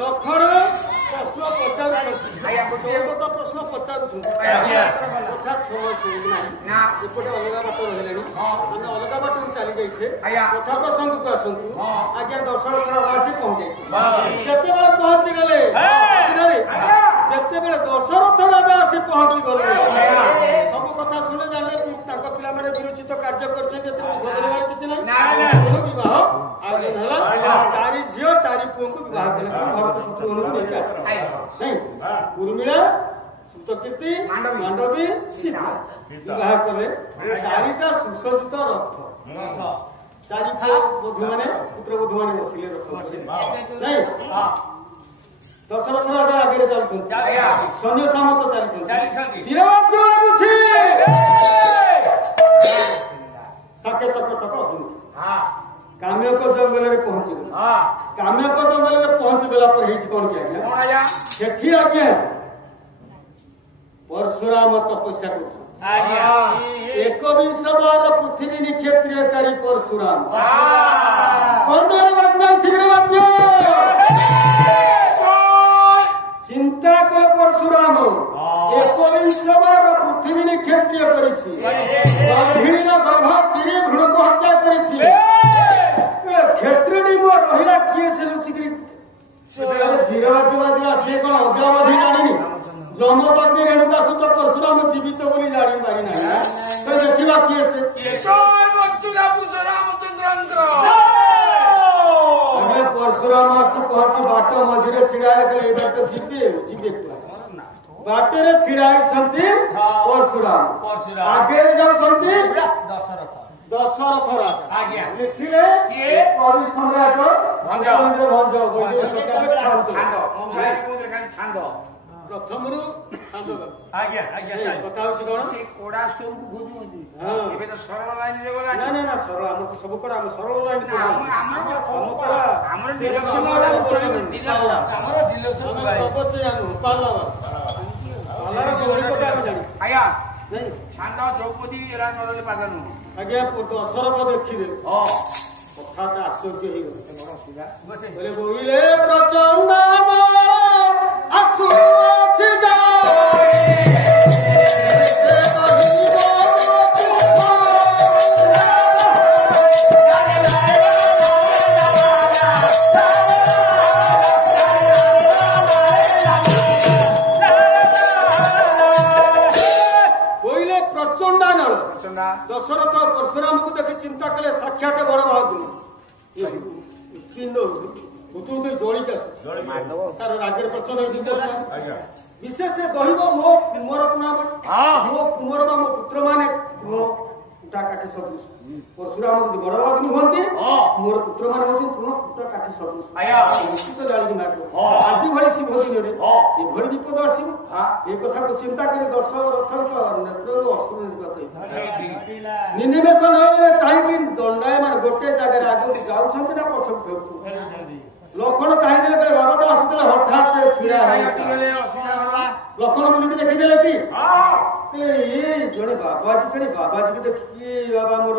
ଲକ୍ଷଣ ପ୍ରଶ୍ନ ପଚାରୁଛନ୍ତି 14ଟା ପ୍ରଶ୍ନ ପଚାରୁଛନ୍ତି କଥା ଶୁଣିବି ନାହିଁ ଏପଟେ ଅଲଗା ବାଟ ରହିଲାଣି ଆମେ ଅଲଗା ବାଟକୁ ଚାଲି ଯାଇଛେ କଥା ପ୍ରସଙ୍ଗକୁ ଆସନ୍ତୁ ଆଜ୍ଞା ଦଶରଥ ରାଜା ଆସି ପହଞ୍ଚାଇছে ଯେତେବେଳେ ପହଞ୍ଚିଗଲେ ଯେତେବେଳେ ଦଶରଥ ରାଜା ଆସି ପହଞ୍ଚିଗଲେ ସବୁ କଥା ଶୁଣି ଜାଣିଲେ ତାଙ୍କ ପିଲାମାନେ ବିରୋଚିତ କାର୍ଯ୍ୟ କରିଛନ୍ତି ଏଥିରେ ବଦଳିବାର କିଛି ନାହିଁ ବିବାହ ଆଗେଇ ହେଲା 4 ଝିଅ 4 ପୁଅଙ୍କୁ ବିବାହ କଲେ ଭରତ ଶତ୍ରୁଘ୍ନଙ୍କୁ ନେଇକି ଆସିଥିଲେ ଉର୍ମିଳା ସୁତକୀର୍ତ୍ତି ମାଣ୍ଡବୀ ସୀତା ବିବାହ କଲେ 4ଟା ସୁସଜ୍ଜିତ ରଥ 4 ବଧୂମାନେ ପୁତ୍ରବଧୂ ମାନେ ବସିଲେ ରଥ ନାଇଁ ଦଶରଥ ରାଜା ଆଗରେ ଚାଲୁଛନ୍ତି ସୈନ୍ୟ ସାମନ୍ତ ଚାଲିଛନ୍ତି ବୀରବାଦ୍ୟ ବାଜୁଛି ସାକେତ କଟକ କାମ୍ୟକ ଜଙ୍ଗଲରେ ପହଞ୍ଚିଗଲେ କାମ୍ୟକ ଜଙ୍ଗଲରେ ପହଞ୍ଚିଗଲା ପରେ ହେଇଛି କଣ କି ଆଜ୍ଞା ସେଠି ଆଜ୍ଞା ପରଶୁରାମ ତପସ୍ୟା କରୁଛନ୍ତି 21 ବାର ପୃଥିବୀ ନିକ୍ଷେତ୍ରିୟକାରୀ ପରଶୁରାମ କର୍ଣ୍ଣର ବାଦ୍ୟ ଶୀଘ୍ର ବାଦ୍ୟ চিন্তা করে পরশুরাম 21 বার পৃথিবী নিক্ষেত্রিয় করেছি গর্ভিণীর গর্ভ চিরি ভ্রূণকে হত্যা করেছি ক্ষেত্রটি রহিলা কিয়ে সে লুচিকি ধীরবাদী বাজিলা সে কোন অদ্যাবধি জানিনি যমদগ্নি রেণুকা সুত পরশুরাম জীবিত বলে জানি পারি না দেখিবা কিয়ে সে परशुराम आसी पहुंची बाट मझे छिड़ा बात जीवे बाटे छिड़ा परशुराम आगे जाऊंगी दशरथ राजा लिखिले कवि सम्राट भंज प्रथम कथा कोड़ा सब सरल लाइन ना सरल आम तो सब कड़ा सरल लाइन छांद चौपदी आज्ञा दशरथ देखिदे कथा आश्चर्य बोले प्रचंड आसुछि दशरथ परशुराम को देखी चिंता कले साक्षात बड़ बाबू जलिका तार राज्य प्रचंड विशेष कहब मो कुमर मो कुमर मो पुत्र माने कुटा काठी सदृश परशुराम यदि बड़ बाबू हमें मोर पुत्र मान हूँ तृण कुटा काठी सदृश निश्चित जानी ना आज भाई शुभ दिन एभली विपद आसो ये कथा को चिंता कर दशरथ नेत्र अश्रु निर्गत निनिवेश चाहिए दंडायमान गोटे जगह आगे जाऊँ ना पछक फेर लक्षण चाहिए बाबा तो आसुले हठात छिड़ा लक्षण बुलिक देखीदे कि जड़े बाबाजी छे बाबाजी को देखिए बाबा मोर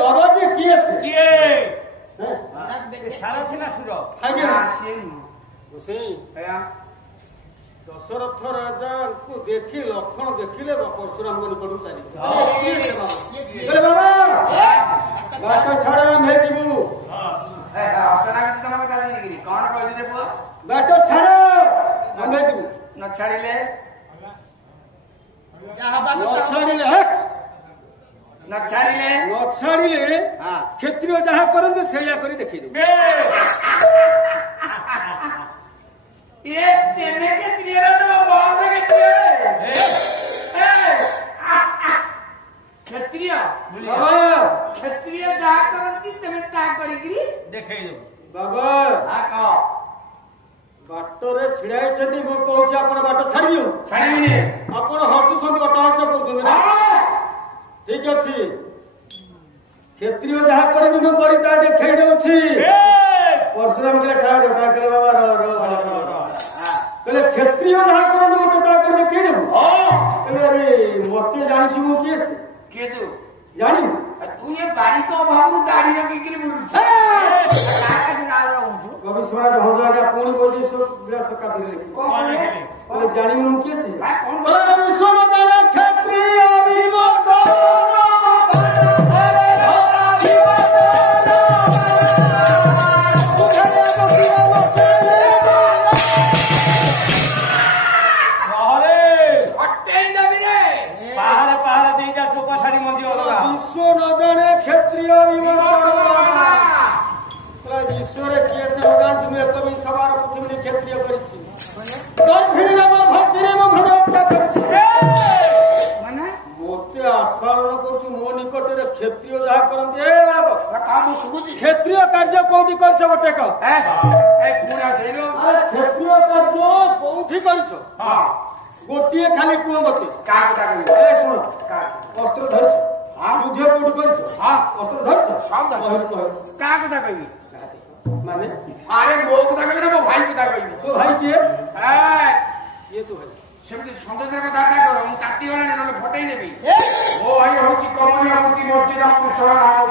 बाबाजी किए दशरथ राजा को देखी लक्षण देखिले परशुराम निकट चली बाबा बाट छाड़ आमे जीवु बाट छाड़ आमे जीवु न छाड़िले क्षत्रिय जहा करते से देखी क्षत्रिय क्षत्रिय जहा करती तमे ता करी देखे बाबा बाटरे छिड़ाई छथि मु कहूछि आपण बाट छाड़ियो छाड़िबिनी आपण हसुछथि अटहास्य करूछथि ना ठीक अछि क्षत्रिय जहा करती मु करी ता देखाई देउछि परशुराम के ठार का के बाबा रो कहले क्षत्रिय जहा करती मते ता कर देखाई देबो कहले अरे मते जानिछि मु के से के तू जानी तू ये बाड़ी तो बाबू दाढ़ी लगी कि कवि सम्राट भोज आज्ञा पुणी वैदेश विलास कादर लिखी बोले जानी मु किए से कौन बोला विश्व न जाने क्षत्रिय विश्व न जाने क्षत्रिय ईश्वर किए से भगवान में कवि सवार पृथ्वी क्षत्रिय करिछि गर्भिणी नाम भक्षिणी मो भ्रमता करिछि माने मोते आस्वादन करछु मो निकट रे क्षत्रिय जहा करंती ए बाबा काम सुबुजी क्षत्रिय कार्य कोठी करछ गोटे क ए पुरा सेरो अरे क्षत्रिय कार्य कोठी करछ हां गोटिए खाली कुओ मते का कथा कहू ए सुन का अस्त्र धरछ हां युद्ध कोठी करछ हां अस्त्र धरछ सब कहू का कथा कहू माने अरे मो कथा कहू ना मो भाई कथा कहू तो भाई किए ए ये तो भाई सेमती संदेशर कथा ना करो मु काटी गला न फटई देबी ओ भाई होची कमलिया मूर्ति मूर्ति राम कृष्ण नाम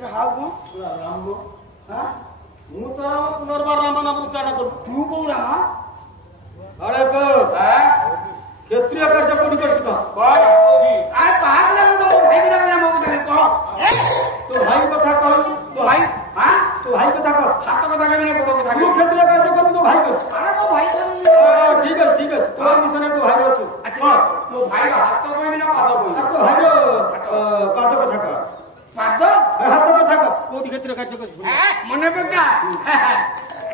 ए हाउ को राम गो हां मु तो पुनर्बार राम नाम उच्चारण करू तू को राम अरे को हां क्षत्रिय कार्य कोठी करछ का बोल आ कहा ना मो भाई के नाम मो कथा कह तो भाई कथा कहू तो भाई हां तो भाई कथा कह हाथ कथा कहबी ना गोड़ कथा तू क्षत्रिय कार्य कर तो भाई कर अरे मो भाई कर ठीक है तो मिशन तो भाई अछि अच्छा मो भाई हाथ कहबी ना पाद कहबी तो भाई पाद कथा कह पाद हाथ कथा कह कोठी क्षत्रिय कार्य कर मने पका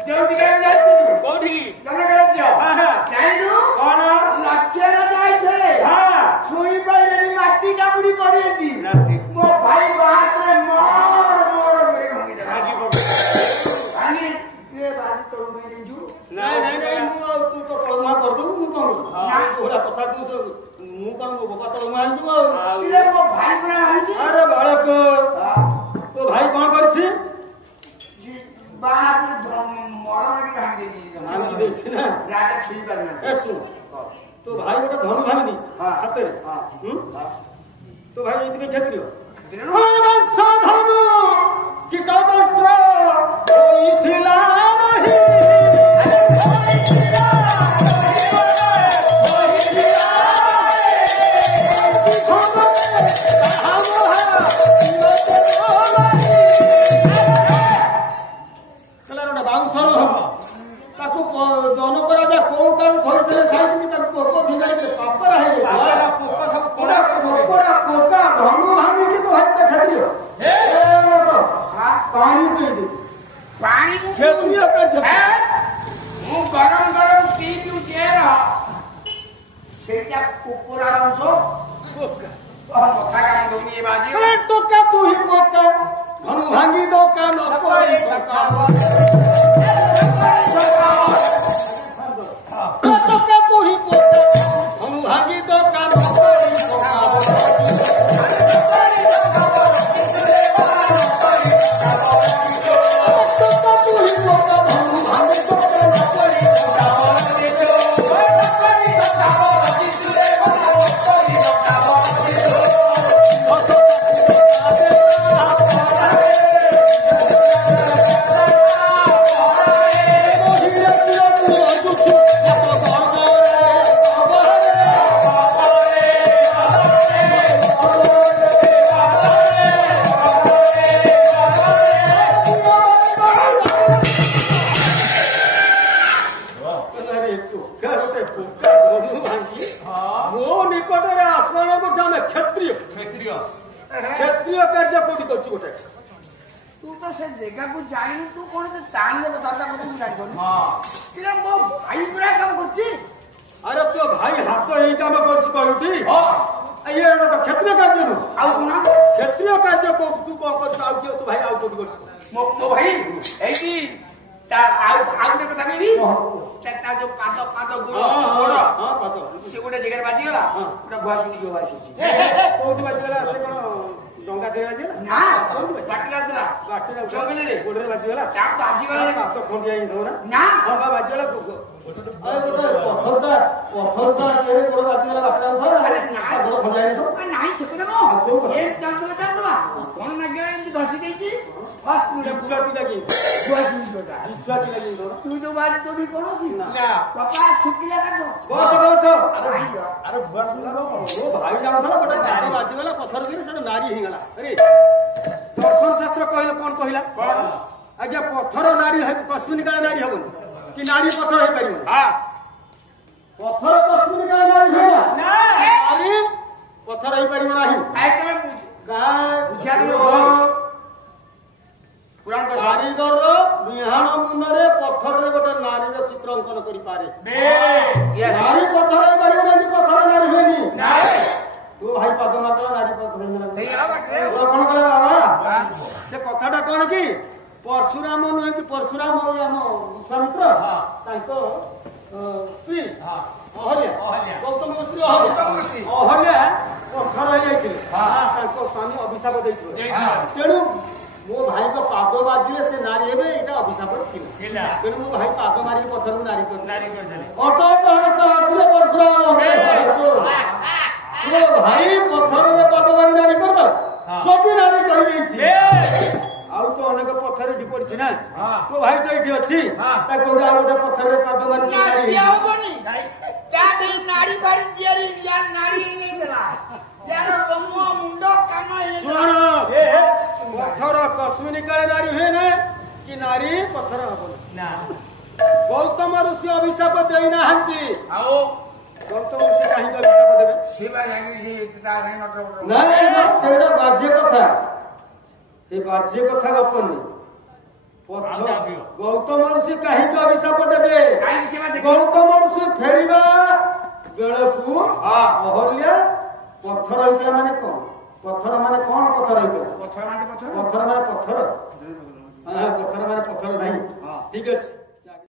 जोटी के जाई कोठी जन करे जाइनु कोन लक्ष्य जाई थे हां छुई पाइले माटी कामुडी पड़ेती मो भाई बात रे मोर करे होंगी आगे बढ़ आनी ये बात तो मेरी जू नहीं मु तू तो कलमा कर दू मु कोन हां ओला कथा तू मु कोन बाबा तो मान जू इले मो भाई कोना मानी अरे बालक तो भाई कोन करछि बात मरण की भांग दे दी भांग दे छि ना राजा छुई पाना ए सुन तो भाई गोटा धनु भांग दी हाथ रे तो भाई इतने क्षत्रिय कोन वंश धनु कि कौदस्त्र कोई थिला पानी को क्षत्रिय कार्य मु गरम गरम पी क्यों के रहा सेटा कुकुरा रंस कथा काम दोनी बाजी अरे टोका तू ही पोका धनु भांगी दो का न कोई सका टोका तू ही पोका धनु भांगी दो का न कोई सका क्षत्रिय कार्य कोठी करछु गोटे तू तो से जगह को जाइनु तू कोन से तान लो दादा को तू जानि कोन हां तेरा मो भाई पूरा काम करछि अरे तो भाई हाथ तो यही काम करछु कहलुटी हां ये तो क्षत्रिय कार्य नु आउ कोना क्षत्रिय कार्य को तू कोन करछु आउ के तू भाई आउ कोठी करछु मो भाई एकी ता आउ ने कथा कहबी चट्टा जो पाद गोड़ हां पाद से गोटे जगह बाजी गला पूरा भुआ सुनी जो बाजी कोठी बाजी गला से कोन डंगा दे बाजी ना बाटी लागला चोगले रे गोड़े बाजी गला ता बाजी गला तो खंडिया ही दो ना हां बाजी गला अरे पथरदा तेरे गोड़ बाजी गला बाटा था अरे ना गोड़ खंडिया ही नहीं सकदा नो एक चांदला कोन ना गया इंदी धसी देची ফার্স্ট মিনিট ইচ্ছাটি লাগি ইচ্ছাটি লাগি তুই তো বাড়ি তো নি করো কি না পাপা শুকিলা কাটো বস বস আরে বুয়ার ও ভাই জানছলা গোটে কাট বাজি গলা পথর দিন সেটা নারী হি গলা আরে দর্শন শাস্ত্র কহিলা কোন কহিলা কোন আজ্ঞা পথর নারী কশ্মিনী কাল নারী হবনি কি নারী পথর হই পারিব হ্যাঁ পথর কশ্মিনী কাল নারী হয় না নারী পথর হই পারিব নাহি আই তুমি বুঝ গায় বুঝিয়া তুমি পুরাণ কথা কারিগর বিহান মুନରେ পথରରେ গোটে নারীর চিତ୍ର অଙ୍କନ କରିପାରେ ନାରୀ ପଥର ହେଇପାରିବ ନାହିଁ ପଥର ନାରୀ ହୁଏନି ତୁ ଭାଇ ପାଦ ମାତ୍ର ନାରୀ ପଥର କଣ କଲେ ବାବା ସେ କଥାଟା କଣ କି ପରଶୁରାମ ନୁହେଁ କି ପରଶୁରାମ ଆମ ବିଶ୍ୱାମିତ୍ର ତାଙ୍କ ସ୍ତ୍ରୀ ଅହଲ୍ୟା ଗୌତମଙ୍କ ସ୍ତ୍ରୀ ଅହଲ୍ୟା ପଥର ହେଇଯାଇଥିଲେ ତାଙ୍କ ସ୍ୱାମୀ ଅଭିଶାପ ଦେଇଥିଲେ ତେଣୁ ମୋ ଭାଇଙ୍କ ପାଦ ବାଜିଲେ ସେ ନାରୀ ହେବେ ଏଇଟା ଅଭିଶାପ ଥିଲା ତେଣୁ ମୋ ଭାଇ ପାଦ ମାରିକି ପଥରକୁ ନାରୀ କରିଦେଲେ ଅଟ ଆସିଲେ ପରଶୁରାମ ମୋ ଭାଇ ପଥରରେ ପାଦ ମାରି ନାରୀ କରିଦେଲା ଯଦି ନାରୀ କରିଦେଇଛି ଆଉ ତ ଅନେକ ପଥର ଏଠି ପଡିଛି ନା ତୋ ଭାଇ ତ ଏଇଠି ଅଛି ତାକୁ ଆଉ ଗୋଟେ ପଥରରେ ପାଦ ମାରି ନାରୀ ବାড়ি ତିଆରି ନାରୀ ହେଇଯାଇଥିଲା यार लम्बा मुंडा काना ये सुन पत्थर कश्मीरी काले नारी हुए ना कि नारी पत्थर हबो ना गौतम ऋषि अभिशाप देई नाहंती आओ गौतम ऋषि काहे अभिशाप देबे शिवा लागी से इतना नहीं मतलब ना सेडा बाज्य कथा ए बाज्य कथा गपनी पत्थर गौतम ऋषि काहे अभिशाप देबे काहे सेवा दे गौतम ऋषि फेरिबा बेळकू अहल्या पत्थर होइतला माने कोन पत्थर माने कोन पत्थर होइतला पत्थर माने पत्थर पत्थर माने पत्थर हां पत्थर माने पत्थर नहीं ठीक अछि